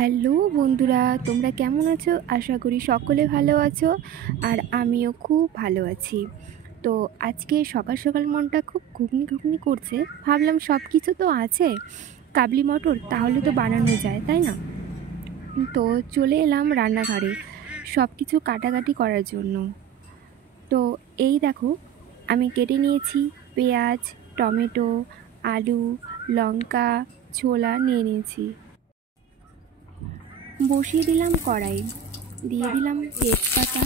Hello বন্ধুরা, তোমরা কেমন আছো? আশা করি সকলে ভালো আছো আর আমিও খুব ভালো আছি। তো আজকে সকাল সকাল মনটা খুব ঘুগনি ঘুগনি করছে। ভাবলাম সব কিছু তো আছে, কাবলি মটর তাহলে তো বানানো যায়, তাই না? তো চলে এলাম রান্নাঘরে সব কিছু কাটাকাটি করার জন্য। তো এই দেখো, আমি কেটে নিয়েছি পেঁয়াজ, টমেটো, আলু, লঙ্কা, ছোলা নিয়ে নিয়েছি। বসিয়ে দিলাম কড়াই, দিয়ে দিলাম তেজপাতা,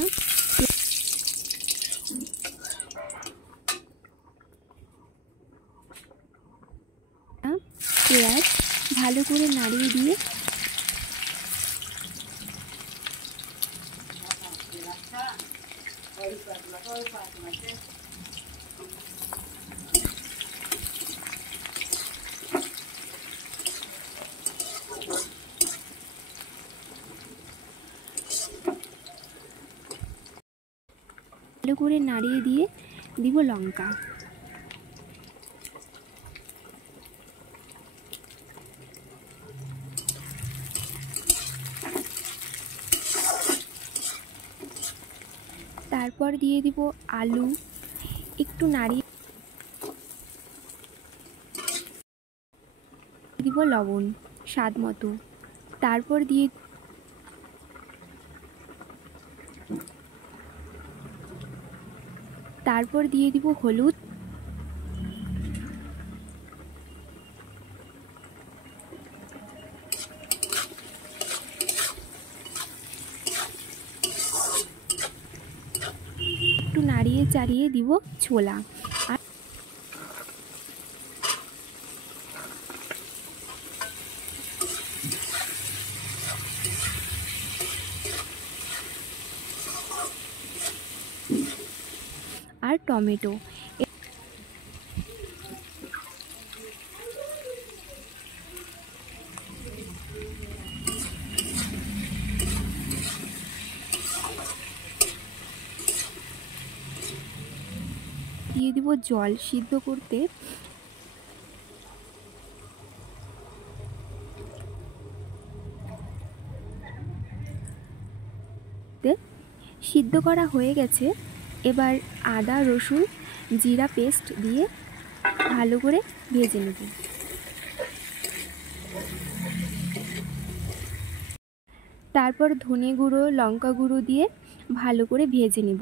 পেঁয়াজ ভালো করে নাড়িয়ে দিয়ে দিব লঙ্কা। তারপর দিয়ে দিব আলু, একটু নাড়িয়ে দিব লবণ স্বাদ মতো। তারপর দিয়ে দিব হলুদ, একটু নাড়িয়ে চাড়িয়ে দিব ছোলা। আর টমেটো দিয়ে দিব জল সিদ্ধ করতে। সিদ্ধ করা হয়ে গেছে। এবার আদা, রসুন, জিরা পেস্ট দিয়ে ভালো করে ভেজে নেব। তারপর ধনে গুঁড়ো, লঙ্কা গুঁড়ো দিয়ে ভালো করে ভেজে নেব।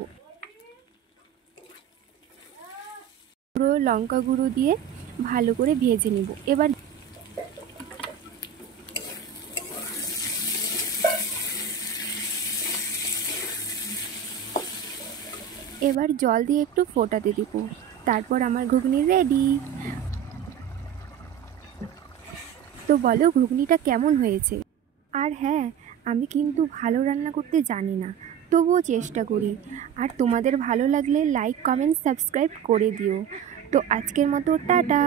লঙ্কা গুঁড়ো দিয়ে ভালো করে ভেজে নেব। এবার জল দিয়ে একটু ফোটাতে দিব। তারপর আমার ঘুগনি রেডি। তো বলো, ঘুগনিটা কেমন হয়েছে? আর হ্যাঁ, আমি কিন্তু ভালো রান্না করতে জানি না, তবুও চেষ্টা করি। আর তোমাদের ভালো লাগলে লাইক, কমেন্ট, সাবস্ক্রাইব করে দিও। তো আজকের মতো টাটা।